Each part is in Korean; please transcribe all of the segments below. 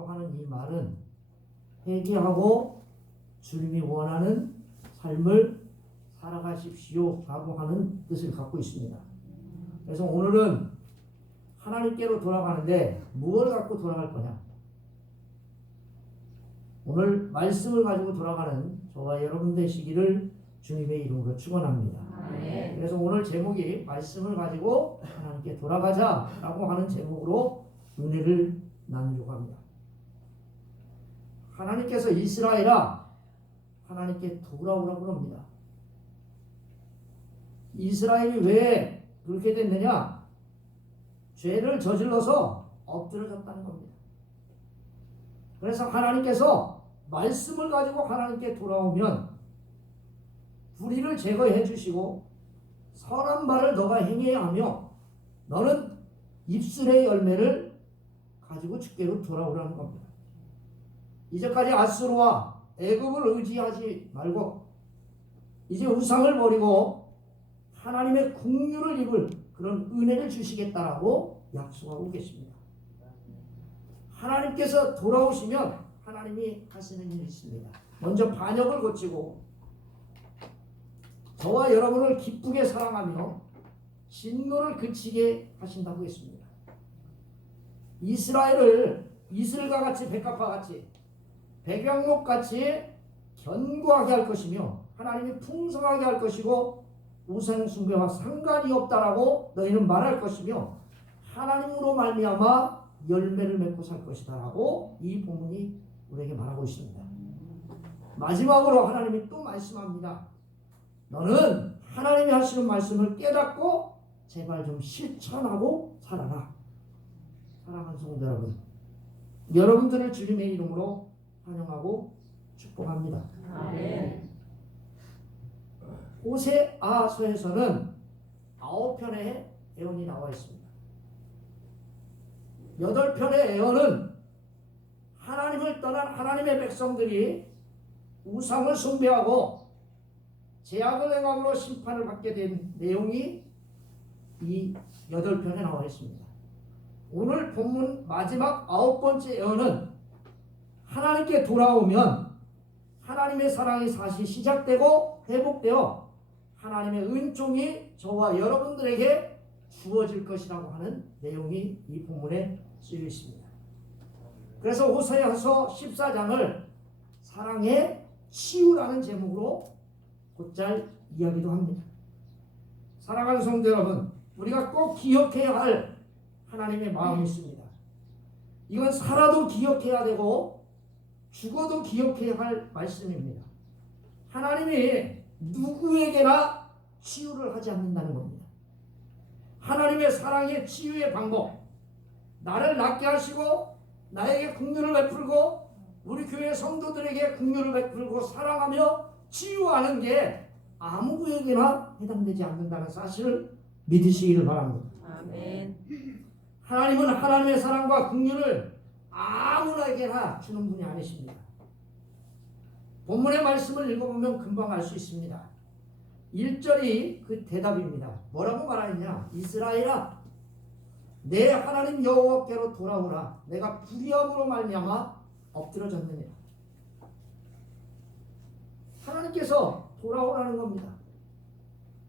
돌아오라고 하는 이 말은 회개하고 주님이 원하는 삶을 살아가십시오 라고 하는 뜻을 갖고 있습니다. 그래서 오늘은 하나님께로 돌아가는데 무엇을 갖고 돌아갈 거냐? 오늘 말씀을 가지고 돌아가는 저와 여러분 되시기를 주님의 이름으로 축원합니다. 그래서 오늘 제목이 말씀을 가지고 하나님께 돌아가자라고 하는 제목으로 은혜를 나누려고 합니다. 하나님께서 이스라엘아 하나님께 돌아오라고 합니다. 이스라엘이 왜 그렇게 됐느냐? 죄를 저질러서 엎드려졌다는 겁니다. 그래서 하나님께서 말씀을 가지고 하나님께 돌아오면 불의를 제거해 주시고 선한 말을 너가 행해야 하며 너는 입술의 열매를 가지고 주께로 돌아오라는 겁니다. 이제까지 아수르와 애굽을 의지하지 말고 이제 우상을 버리고 하나님의 긍휼을 입을 그런 은혜를 주시겠다라고 약속하고 계십니다. 하나님께서 돌아오시면 하나님이 하시는 일이 있습니다. 먼저 반역을 고치고 저와 여러분을 기쁘게 사랑하며 진노를 그치게 하신다고 했습니다. 이스라엘을 이슬과 같이 백합화 같이 백양목 같이 견고하게 할 것이며 하나님이 풍성하게 할 것이고 우상 숭배와 상관이 없다라고 너희는 말할 것이며 하나님으로 말미암아 열매를 맺고 살 것이다라고 이 본문이 우리에게 말하고 있습니다. 마지막으로 하나님이 또 말씀합니다. 너는 하나님이 하시는 말씀을 깨닫고 제발 좀 실천하고 살아라. 사랑하는 성도 여러분, 여러분들을 주님의 이름으로 환영하고 축복합니다. 아멘. 호세아서에서는 9편의 예언이 나와 있습니다. 8편의 예언은 하나님을 떠난 하나님의 백성들이 우상을 숭배하고 죄악을 행함으로 심판을 받게 된 내용이 이 8편에 나와 있습니다. 오늘 본문 마지막 9번째 예언은 하나님께 돌아오면 하나님의 사랑이 다시 시작되고 회복되어 하나님의 은총이 저와 여러분들에게 주어질 것이라고 하는 내용이 이 본문에 쓰여 있습니다. 그래서 호세아서 14장을 사랑의 치유라는 제목으로 곧잘 이야기도 합니다. 사랑하는 성도 여러분, 우리가 꼭 기억해야 할 하나님의 마음이 있습니다. 이건 살아도 기억해야 되고 죽어도 기억해야 할 말씀입니다. 하나님이 누구에게나 치유를 하지 않는다는 겁니다. 하나님의 사랑의 치유의 방법, 나를 낫게 하시고 나에게 긍휼을 베풀고 우리 교회 성도들에게 긍휼을 베풀고 사랑하며 치유하는 게 아무에게나 해당되지 않는다는 사실을 믿으시기를 바랍니다. 아멘. 하나님은 하나님의 사랑과 긍휼을 아무에게나 주는 분이 아니십니다. 본문의 말씀을 읽어보면 금방 알 수 있습니다. 1절이 그 대답입니다. 뭐라고 말하느냐? 이스라엘아, 내 하나님 여호와께로 돌아오라. 내가 불의함으로 말미암아 엎드러졌느니라. 하나님께서 돌아오라는 겁니다.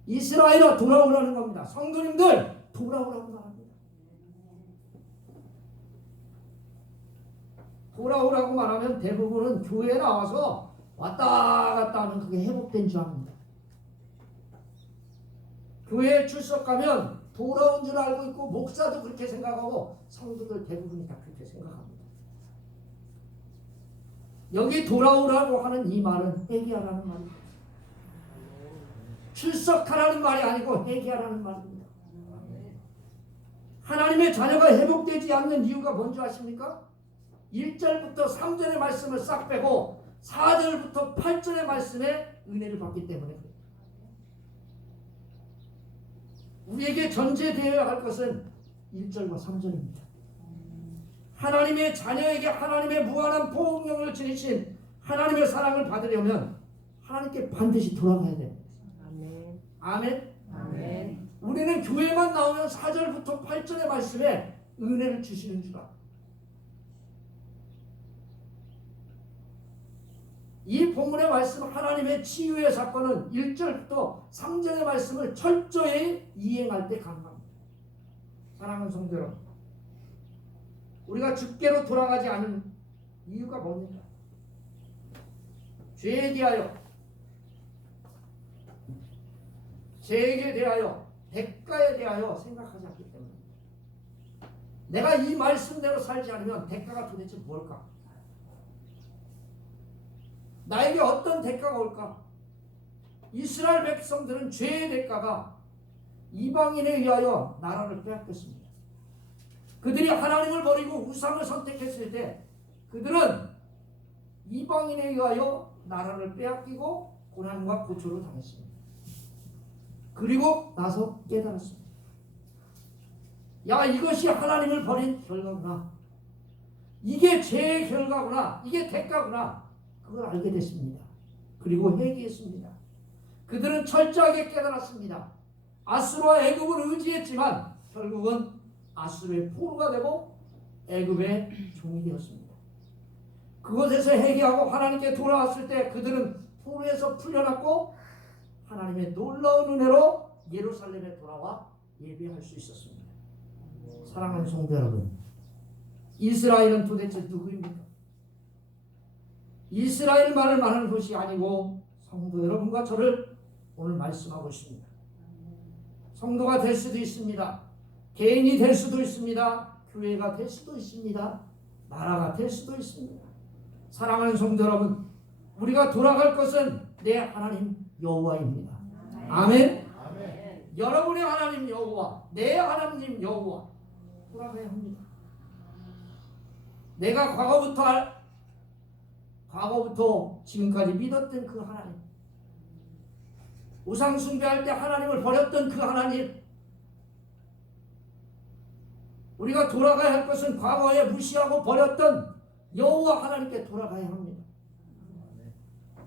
이스라엘아, 돌아오라는 겁니다. 성도님들, 돌아오라고 말합니다. 돌아오라고 말하면 대부분은 교회에 나와서 왔다 갔다 하면 그게 회복된 줄 압니다. 교회에 출석하면 돌아온 줄 알고 있고 목사도 그렇게 생각하고 성도들 대부분이 다 그렇게 생각합니다. 여기 돌아오라고 하는 이 말은 회개하라는 말입니다. 출석하라는 말이 아니고 회개하라는 말입니다. 하나님의 자녀가 회복되지 않는 이유가 뭔지 아십니까? 1절부터 3절의 말씀을 싹 빼고 4절부터 8절의 말씀에 은혜를 받기 때문에 그래요. 우리에게 전제되어야 할 것은 1절과 3절입니다. 하나님의 자녀에게 하나님의 무한한 보응령을 지니신 하나님의 사랑을 받으려면 하나님께 반드시 돌아가야 됩니다. 아멘. 아멘. 아멘. 우리는 교회만 나오면 4절부터 8절의 말씀에 은혜를 주시는 줄 알아요. 이 본문의 말씀 하나님의 치유의 사건은 1절부터 3절의 말씀을 철저히 이행할 때 가능합니다. 사랑하는 성도 여러분, 우리가 주께로 돌아가지 않은 이유가 뭡니까? 죄에 대하여, 죄에 대하여, 대가에 대하여 생각하지 않기 때문입니다. 내가 이 말씀대로 살지 않으면 대가가 도대체 뭘까? 나에게 어떤 대가가 올까? 이스라엘 백성들은 죄의 대가가 이방인에 의하여 나라를 빼앗겼습니다. 그들이 하나님을 버리고 우상을 선택했을 때 그들은 이방인에 의하여 나라를 빼앗기고 고난과 고초를 당했습니다. 그리고 나서 깨달았습니다. 야, 이것이 하나님을 버린 결과구나. 이게 죄의 결과구나. 이게 대가구나. 그걸 알게 됐습니다. 그리고 회개했습니다. 그들은 철저하게 깨달았습니다. 아수르와 애굽을 의지했지만 결국은 아수르의 포로가 되고 애굽의 종이 되었습니다. 그곳에서 회개하고 하나님께 돌아왔을 때 그들은 포로에서 풀려났고 하나님의 놀라운 은혜로 예루살렘에 돌아와 예배할 수 있었습니다. 사랑하는 성도 여러분, 이스라엘은 도대체 누구입니까? 이스라엘만을 말하는 것이 아니고 성도 여러분과 저를 오늘 말씀하고 있습니다. 성도가 될 수도 있습니다. 개인이 될 수도 있습니다. 교회가 될 수도 있습니다. 나라가 될 수도 있습니다. 사랑하는 성도 여러분, 우리가 돌아갈 것은 내 하나님 여호와입니다. 아멘. 아멘. 여러분의 하나님 여호와, 내 하나님 여호와 돌아가야 합니다. 내가 과거부터 지금까지 믿었던 그 하나님, 우상 숭배할 때 하나님을 버렸던 그 하나님, 우리가 돌아가야 할 것은 과거에 무시하고 버렸던 여호와 하나님께 돌아가야 합니다.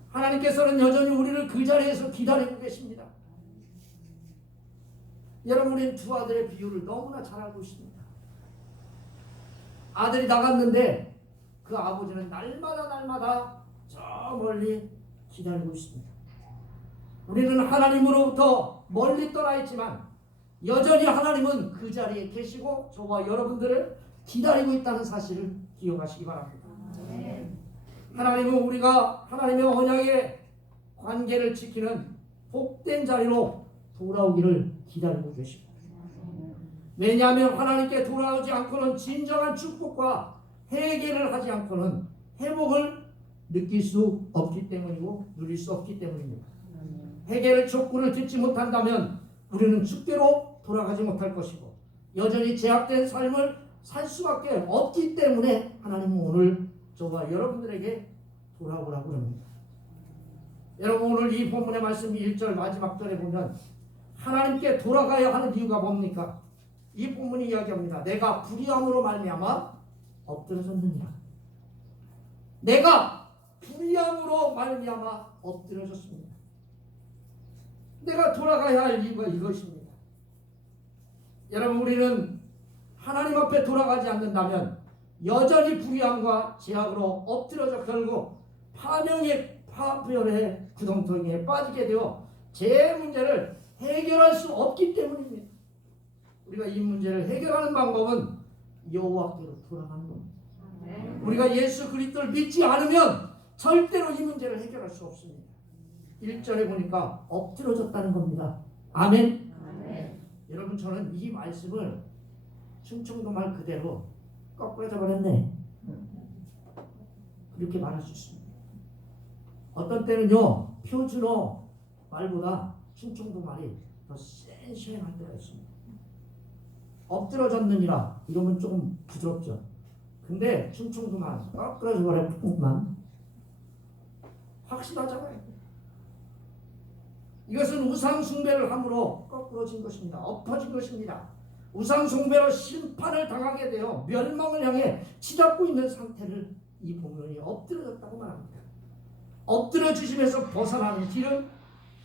하나님께서는 여전히 우리를 그 자리에서 기다리고 계십니다. 여러분, 우리는 두 아들의 비유를 너무나 잘 알고 있습니다. 아들이 나갔는데 그 아버지는 날마다 저 멀리 기다리고 있습니다. 우리는 하나님으로부터 멀리 떠나 있지만 여전히 하나님은 그 자리에 계시고 저와 여러분들을 기다리고 있다는 사실을 기억하시기 바랍니다. 하나님은 우리가 하나님의 언약의 관계를 지키는 복된 자리로 돌아오기를 기다리고 계십니다. 왜냐하면 하나님께 돌아오지 않고는 진정한 축복과 회개를 하지 않고는 회복을 느낄 수 없기 때문이고 누릴 수 없기 때문입니다. 회개를 촉구를 듣지 못한다면 우리는 주께로 돌아가지 못할 것이고 여전히 제약된 삶을 살 수밖에 없기 때문에 하나님은 오늘 저와 여러분들에게 돌아오라고 합니다. 여러분, 오늘 이 본문의 말씀 1절 마지막 절에 보면 하나님께 돌아가야 하는 이유가 뭡니까? 이 본문이 이야기합니다. 내가 불의함으로 말미암아 엎드러졌느니라. 내가 불의함으로 말미암아 엎드러졌습니다. 내가 돌아가야 할 이유가 이것입니다. 여러분, 우리는 하나님 앞에 돌아가지 않는다면 여전히 불의함과 제약으로 엎드러져 결국 파멸의 구덩텅이에 빠지게 되어 제 문제를 해결할 수 없기 때문입니다. 우리가 이 문제를 해결하는 방법은 여호와께로 돌아가는 겁니다. 우리가 예수 그리스도를 믿지 않으면 절대로 이 문제를 해결할 수 없습니다. 1절에 보니까 엎드러졌다는 겁니다. 아멘. 아멘. 여러분, 저는 이 말씀을 충청도 말 그대로 꺾어져 버렸네, 그렇게 말할 수 있습니다. 어떤 때는요, 표준어 말보다 충청도 말이 더 센시한 때가 있습니다. 엎드러졌느니라 이러면 조금 부드럽죠. 근데 충청도 말 꺾어져 버렸구만 확실하잖아요. 이것은 우상 숭배를 함으로 거꾸러진 것입니다. 엎어진 것입니다. 우상 숭배로 심판을 당하게 되어 멸망을 향해 치닫고 있는 상태를 이 본문이 엎드러졌다고 말합니다. 엎드러지심에서 벗어나는 길은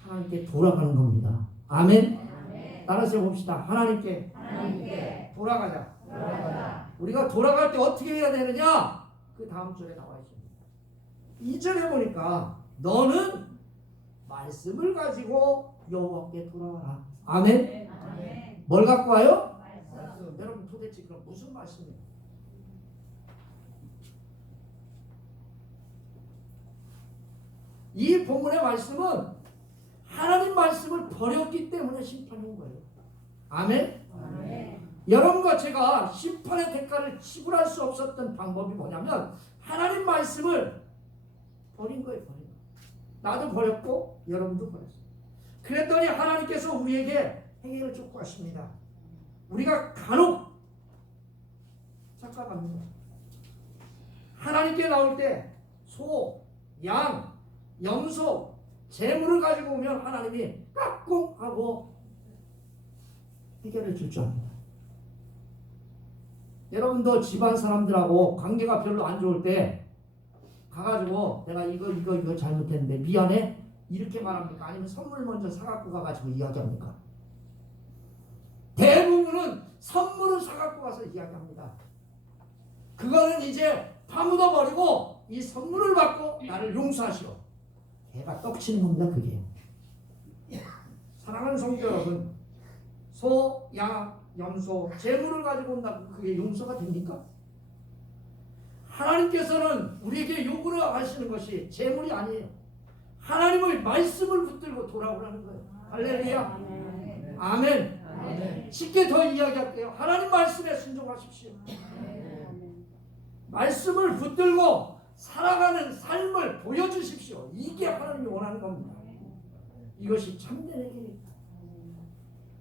하나님께 돌아가는 겁니다. 아멘. 따라서 봅시다. 하나님께 돌아가자. 우리가 돌아갈 때 어떻게 해야 되느냐? 그 다음 절에 나와 있습니다. 2절에 보니까 너는 말씀을 가지고 여호와께 돌아와라. 아멘. 아멘. 뭘 갖고 와요? 말씀. 여러분 도대체 그럼 무슨 말씀이에요? 이 본문의 말씀은 하나님 말씀을 버렸기 때문에 심판이 온 거예요. 아멘. 아멘. 여러분과 제가 심판의 대가를 지불할 수 없었던 방법이 뭐냐면 하나님 말씀을 버린 거예요. 버린 거. 나도 버렸고 여러분도 버렸어요. 그랬더니 하나님께서 우리에게 행위를 촉구하십니다. 우리가 간혹 착각합니다. 하나님께 나올 때 소, 양, 염소, 재물을 가지고 오면 하나님이 까꿍 하고 해결해 줄 줄 압니다. 여러분도 집안 사람들하고 관계가 별로 안 좋을 때 가가지고 내가 이거 잘못했는데 미안해 이렇게 말합니까? 아니면 선물 먼저 사갖고 가가지고 이야기합니까? 대부분은 선물을 사갖고 가서 이야기합니다. 그거는 이제 파묻어 버리고 이 선물을 받고 나를 용서하시오. 걔가 떡치는 겁니다. 그게. 사랑하는 성도 여러분, 소, 양, 염소, 재물을 가지고 온다고 그게 용서가 됩니까? 하나님께서는 우리에게 요구를 하시는 것이 재물이 아니에요. 하나님의 말씀을 붙들고 돌아오라는 거예요. 할렐루야. 아멘. 아멘. 아멘. 쉽게 더 이야기할게요. 하나님 말씀에 순종하십시오. 말씀을 붙들고 살아가는 삶을 보여주십시오. 이게 하나님이 원하는 겁니다. 이것이 참된 회개입니다.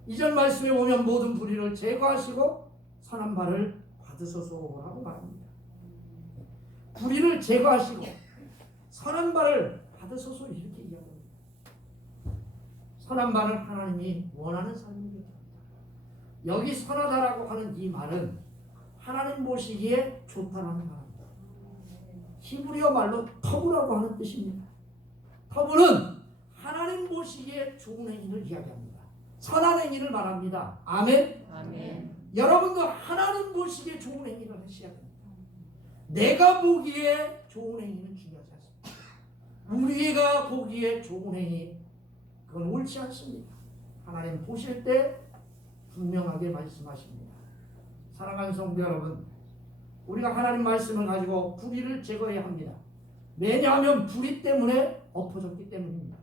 2절 말씀에 오면 모든 불의를 제거하시고 선한 말을 받으소서라고 말합니다. 불의를 제거하시고 선한 말을 받으소서 이렇게 이야기합니다. 선한 말을 하나님이 원하는 삶을 얘기합니다. 여기 선하다라고 하는 이 말은 하나님 보시기에 좋다라는 말입니다. 히브리어 말로 터부라고 하는 뜻입니다. 터부는 하나님 보시기에 좋은 행위를 이야기합니다. 선한 행위를 말합니다. 아멘. 아멘. 여러분도 하나님 보시기에 좋은 행위를 하셔야 됩니다. 내가 보기에 좋은 행위는 중요하지 않습니다. 우리가 보기에 좋은 행위 그건 옳지 않습니다. 하나님 보실 때 분명하게 말씀하십니다. 사랑하는 성도 여러분, 우리가 하나님 말씀을 가지고 불의를 제거해야 합니다. 왜냐하면 불의 때문에 엎어졌기 때문입니다.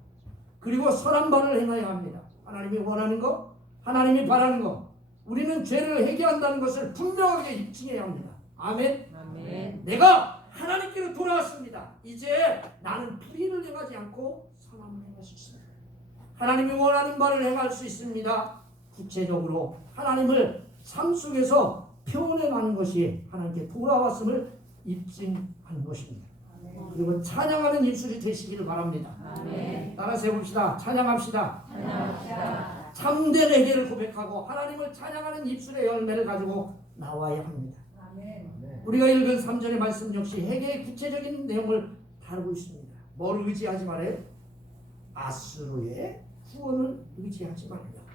그리고 선한 말을 행해야 합니다. 하나님이 원하는 것, 하나님이 바라는 것, 우리는 죄를 회개한다는 것을 분명하게 입증해야 합니다. 아멘. 아멘. 내가 하나님께로 돌아왔습니다. 이제 나는 불의를 행하지 않고 선함을 행할 수 있습니다. 하나님이 원하는 바를 행할 수 있습니다. 구체적으로 하나님을 삶 속에서 표현해가는 것이 하나님께 돌아왔음을 입증하는 것입니다. 그리고 찬양하는 입술이 되시기를 바랍니다. 아멘. 따라서 해봅시다. 찬양합시다. 찬양합시다. 참된 회개를 고백하고 하나님을 찬양하는 입술의 열매를 가지고 나와야 합니다. 아멘. 우리가 읽은 3절의 말씀 역시 회개의 구체적인 내용을 다루고 있습니다. 뭘 의지하지 말아요? 아수르의 후원을 의지하지 말아요.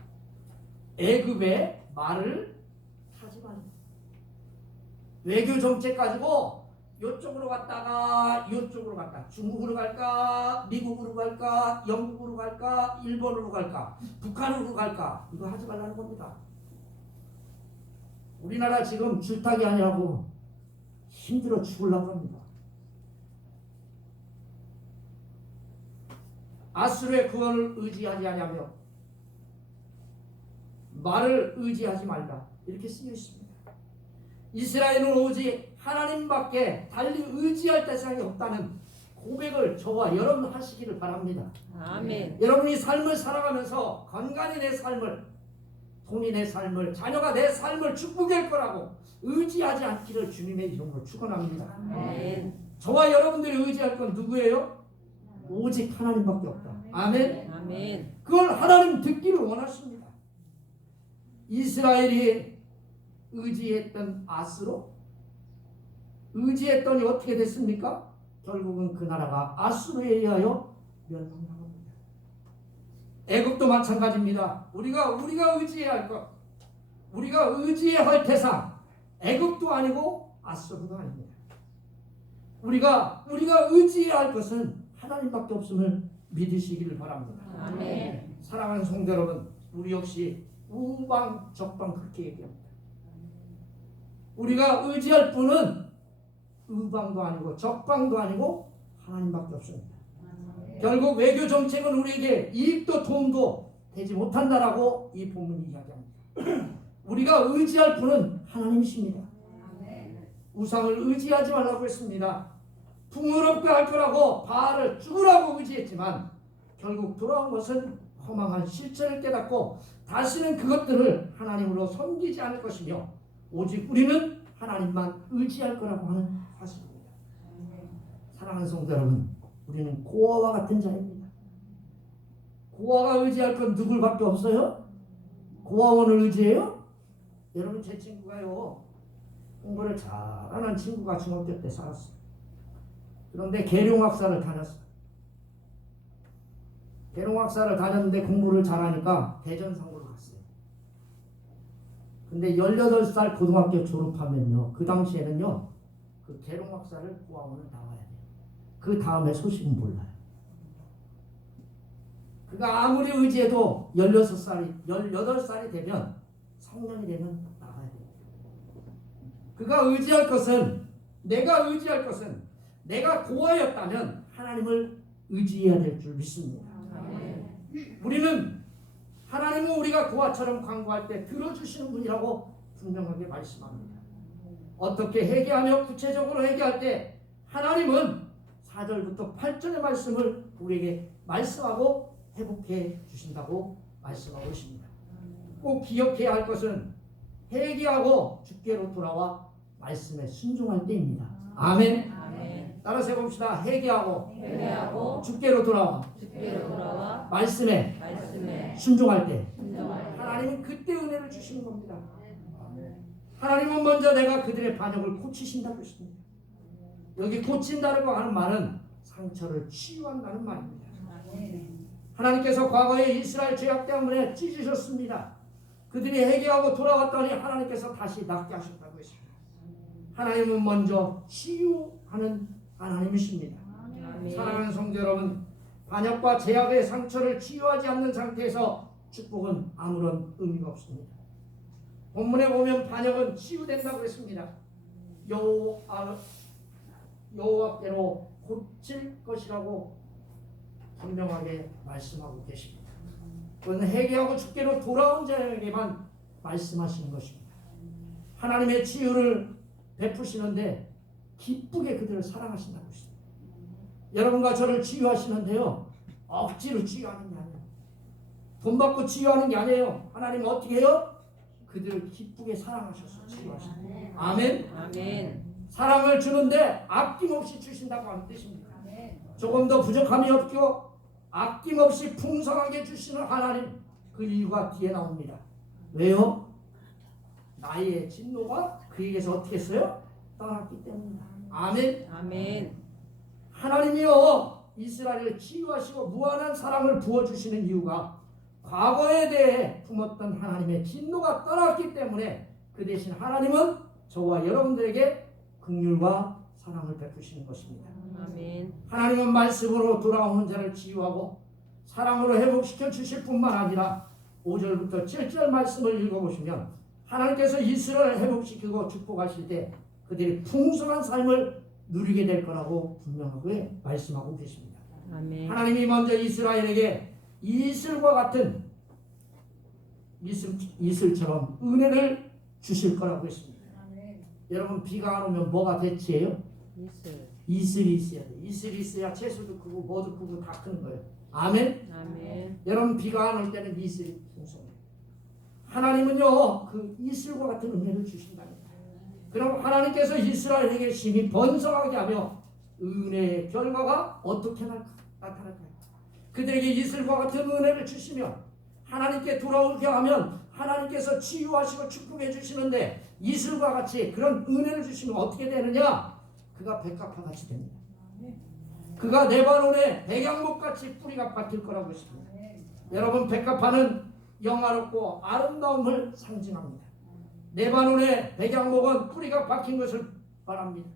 애굽의 말을 타지 말아요. 외교 정책 가지고 이쪽으로 갔다가 이쪽으로 갔다. 중국으로 갈까? 미국으로 갈까? 영국으로 갈까? 일본으로 갈까? 북한으로 갈까? 이거 하지 말라는 겁니다. 우리나라 지금 줄타기 아니라고 힘들어 죽으려고 합니다. 아수르의 구원을 의지하지 아니하며 말을 의지하지 말라 이렇게 쓰여 있습니다. 이스라엘은 오직 하나님밖에 달리 의지할 대상이 없다는 고백을 저와 여러분 하시기를 바랍니다. 아멘. 여러분이 삶을 살아가면서 건강히 내 삶을, 돈이 내 삶을, 자녀가 내 삶을 축복할 거라고 의지하지 않기를 주님의 이름으로 축원합니다. 아멘. 저와 여러분들이 의지할 건 누구예요? 오직 하나님밖에 없다. 아멘. 아멘. 그걸 하나님 듣기를 원하십니다. 이스라엘이 의지했던 아수로 의지했더니 어떻게 됐습니까? 결국은 그 나라가 아수르에 의하여 멸망합니다. 애굽도 마찬가지입니다. 우리가 의지해야 할 것, 우리가 의지해야 할 대상, 애굽도 아니고 아수르도 아닙니다. 우리가 의지해야 할 것은 하나님밖에 없음을 믿으시기를 바랍니다. 아멘. 사랑하는 성도 여러분, 우리 역시 우방 적방 그렇게 얘기합니다. 우리가 의지할 분은 우방도 아니고 적방도 아니고 하나님밖에 없습니다. 결국 외교 정책은 우리에게 이익도 도움도 되지 못한다라고 이 본문이 이야기합니다. 우리가 의지할 분은 하나님이십니다. 우상을 의지하지 말라고 했습니다. 풍요롭게 할 거라고 바알을 죽으라고 의지했지만 결국 돌아온 것은 허망한 실체를 깨닫고 다시는 그것들을 하나님으로 섬기지 않을 것이며 오직 우리는 하나님만 의지할 거라고 하는 사실입니다. 사랑하는 성도 여러분, 우리는 고아와 같은 자입니다. 고아가 의지할 건 누굴밖에 없어요? 고아원을 의지해요? 여러분, 제 친구가요, 공부를 잘하는 친구가 중학교 때 살았어요. 그런데 계룡학사를 다녔어요. 계룡학사를 다녔는데 공부를 잘하니까 대전상고를 갔어요. 근데 18살 고등학교 졸업하면요, 그 당시에는요, 그 계룡학사를 고아원을 나와야 돼요. 그 다음에 소식은 몰라요. 그가 아무리 의지해도 18살이 되면 성년이 되면 나가야 돼요. 그가 의지할 것은, 내가 의지할 것은, 내가 고아였다면 하나님을 의지해야 될 줄 믿습니다. 우리는 하나님은 우리가 고아처럼 간구할 때 들어주시는 분이라고 분명하게 말씀합니다. 어떻게 회개하며 구체적으로 회개할 때 하나님은 4절부터 8절의 말씀을 우리에게 말씀하고 회복해 주신다고 말씀하고 있습니다. 꼭 기억해야 할 것은 회개하고 주께로 돌아와 말씀에 순종할 때입니다. 아멘. 아멘. 따라서 해봅시다. 회개하고 회개하고 주께로 돌아와 주께로 돌아와 말씀에 말씀에 순종할 때 순종할 때 하나님은 그때 은혜를 주시는 겁니다. 하나님은 먼저 내가 그들의 반역을 고치신다고 했습니다. 여기 고친다고 하는 말은 상처를 치유한다는 말입니다. 하나님께서 과거에 이스라엘 죄악 때문에 찢으셨습니다. 그들이 회개하고 돌아왔더니 하나님께서 다시 낫게 하셨다고 했습니다. 하나님은 먼저 치유하는 하나님이십니다. 아멘. 사랑하는 성도 여러분, 반역과 죄악의 상처를 치유하지 않는 상태에서 축복은 아무런 의미가 없습니다. 본문에 보면 반역은 치유된다고 했습니다. 여호와께로 고칠 것이라고 분명하게 말씀하고 계십니다. 그건 회개하고 주께로 돌아온 자에게만 말씀하시는 것입니다. 하나님의 치유를 베푸시는데 기쁘게 그들을 사랑하신다고 했습니다. 여러분과 저를 치유하시는데요, 억지로 치유하는 게 아니에요. 돈 받고 치유하는 게 아니에요. 하나님은 어떻게 해요? 그들을 기쁘게 사랑하셔서 치유하십니다. 아멘. 아멘. 사랑을 주는데 아낌없이 주신다고 하는 뜻입니다. 조금 더 부족함이 없고 아낌없이 풍성하게 주시는 하나님, 그 이유가 뒤에 나옵니다. 왜요? 나의 진노가 그에게서 어떻게 했어요? 떠났기 때문이다. 아멘. 아멘. 하나님이요, 이스라엘을 치유하시고 무한한 사랑을 부어주시는 이유가 과거에 대해 품었던 하나님의 진노가 떠났기 때문에 그 대신 하나님은 저와 여러분들에게 긍휼과 사랑을 베푸시는 것입니다. 아멘. 하나님은 말씀으로 돌아오는 자를 치유하고 사랑으로 회복시켜 주실 뿐만 아니라 5절부터 7절 말씀을 읽어보시면 하나님께서 이스라엘을 회복시키고 축복하실 때 그들이 풍성한 삶을 누리게 될 거라고 분명하게 말씀하고 계십니다. 아멘. 하나님이 먼저 이스라엘에게 이슬과 같은 이슬처럼 은혜를 주실 거라고 했습니다. 여러분, 비가 안 오면 뭐가 대체예요? 이슬. 이슬이 있어야 돼. 이슬이 있어야 채소도 크고 뭐도 크고 다 크는 거예요. 아멘. 아멘. 여러분, 비가 안 올 때는 이슬이 풍성해요. 하나님은요, 그 이슬과 같은 은혜를 주신답니다. 그럼 하나님께서 이스라엘에게 심히 번성하게 하며 은혜의 결과가 어떻게 나타날까요? 그들에게 이슬과 같은 은혜를 주시며 하나님께 돌아오게 하면 하나님께서 치유하시고 축복해 주시는데 이슬과 같이 그런 은혜를 주시면 어떻게 되느냐? 그가 백합화 같이 됩니다. 그가 레바논의 백양목 같이 뿌리가 박힐 거라고 했습니다. 여러분, 백합화는 영화롭고 아름다움을 상징합니다. 레바논의 백양목은 뿌리가 박힌 것을 말합니다.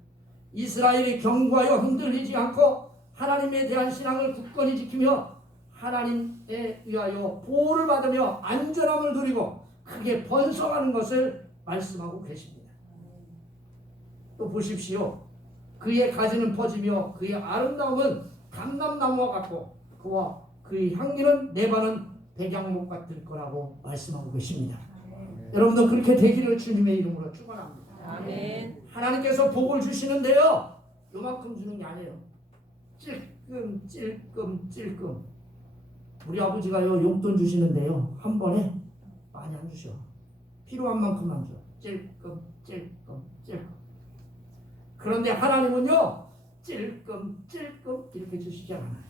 이스라엘이 견고하여 흔들리지 않고 하나님에 대한 신앙을 굳건히 지키며 하나님에 의하여 보호를 받으며 안전함을 누리고 크게 번성하는 것을 말씀하고 계십니다. 또 보십시오. 그의 가지는 퍼지며 그의 아름다움은 감람나무와 같고 그와 그의 향기는 네바논 백양목 같을 거라고 말씀하고 계십니다. 여러분도 그렇게 되기를 주님의 이름으로 축원합니다. 아멘. 하나님께서 복을 주시는데요, 요만큼 주는 게 아니에요. 찔끔. 우리 아버지가요 용돈 주시는데요, 한 번에 많이 안 주셔. 필요한 만큼만 줘. 찔끔. 그런데 하나님은요, 찔끔 이렇게 주시지 않아요.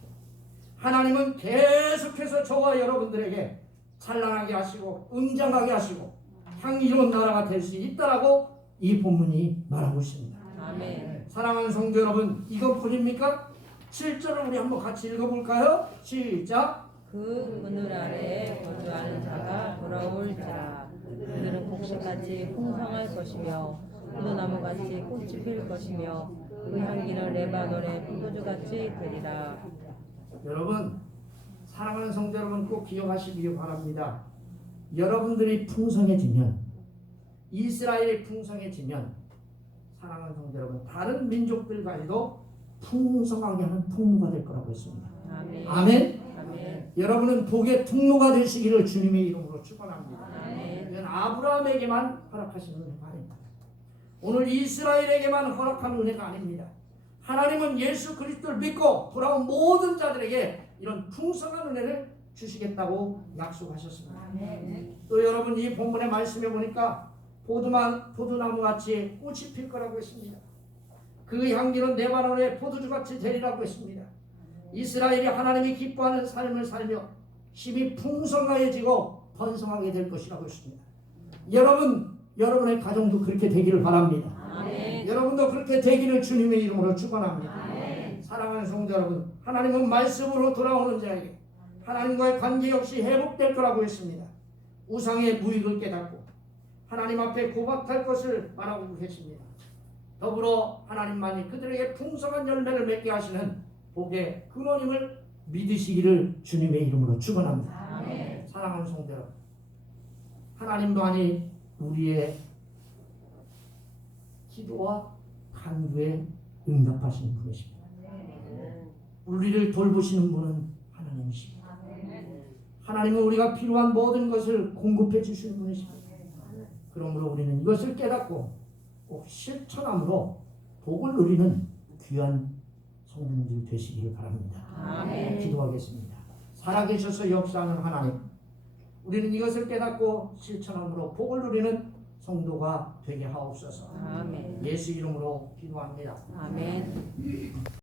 하나님은 계속해서 저와 여러분들에게 찬란하게 하시고 웅장하게 하시고 향기로운 나라가 될 수 있다라고 이 본문이 말하고 있습니다. 아멘. 사랑하는 성도 여러분, 이것뿐입니까? 7절을 우리 한번 같이 읽어볼까요? 시작. 그 그늘 아래에 거주하는 자가 돌아올지라. 그들은 곡식같이 풍성할 것이며 포도나무같이 꽃이 필 것이며 그 향기는 레바논의 포도주같이 되리라. 여러분, 사랑하는 성도 여러분, 꼭 기억하시기 바랍니다. 여러분들이 풍성해지면, 이스라엘이 풍성해지면, 사랑하는 성도 여러분, 다른 민족들까지도 풍성하게 하는 통로가 될 거라고 했습니다. 아멘. 아멘. 아멘. 여러분은 복의 통로가 되시기를 주님의 이름으로 축원합니다. 아멘. 이건 아브라함에게만 허락하시는 은혜가 아닙니다. 오늘 이스라엘에게만 허락한 은혜가 아닙니다. 하나님은 예수 그리스도를 믿고 돌아온 모든 자들에게 이런 풍성한 은혜를 주시겠다고 약속하셨습니다. 또 여러분, 이 본문의 말씀에 보니까 포도나무같이 꽃이 필 거라고 했습니다. 그 향기는 레바논의 포도주같이 되리라고 했습니다. 이스라엘이 하나님이 기뻐하는 삶을 살며 힘이 풍성해지고 번성하게 될 것이라고 했습니다. 여러분의 가정도 그렇게 되기를 바랍니다. 아멘. 여러분도 그렇게 되기를 주님의 이름으로 축원합니다. 사랑하는 성도 여러분, 하나님은 말씀으로 돌아오는 자에게 하나님과의 관계 역시 회복될 거라고 했습니다. 우상의 무익을 깨닫고 하나님 앞에 고백할 것을 말하고 계십니다. 더불어 하나님만이 그들에게 풍성한 열매를 맺게 하시는 복의 근원임을 믿으시기를 주님의 이름으로 축원합니다. 아멘. 사랑하는 성도 여러분, 하나님만이 우리의 기도와 간구에 응답하시는 분이십니다. 우리를 돌보시는 분은 하나님이십니다. 하나님은 우리가 필요한 모든 것을 공급해 주시는 분이십니다. 그러므로 우리는 이것을 깨닫고 꼭 실천함으로 복을 누리는 귀한 성도님들 되시기를 바랍니다. 아멘. 기도하겠습니다. 살아계셔서 역사하는 하나님, 우리는 이것을 깨닫고 실천함으로 복을 누리는 성도가 되게 하옵소서. 아멘. 예수 이름으로 기도합니다. 아멘.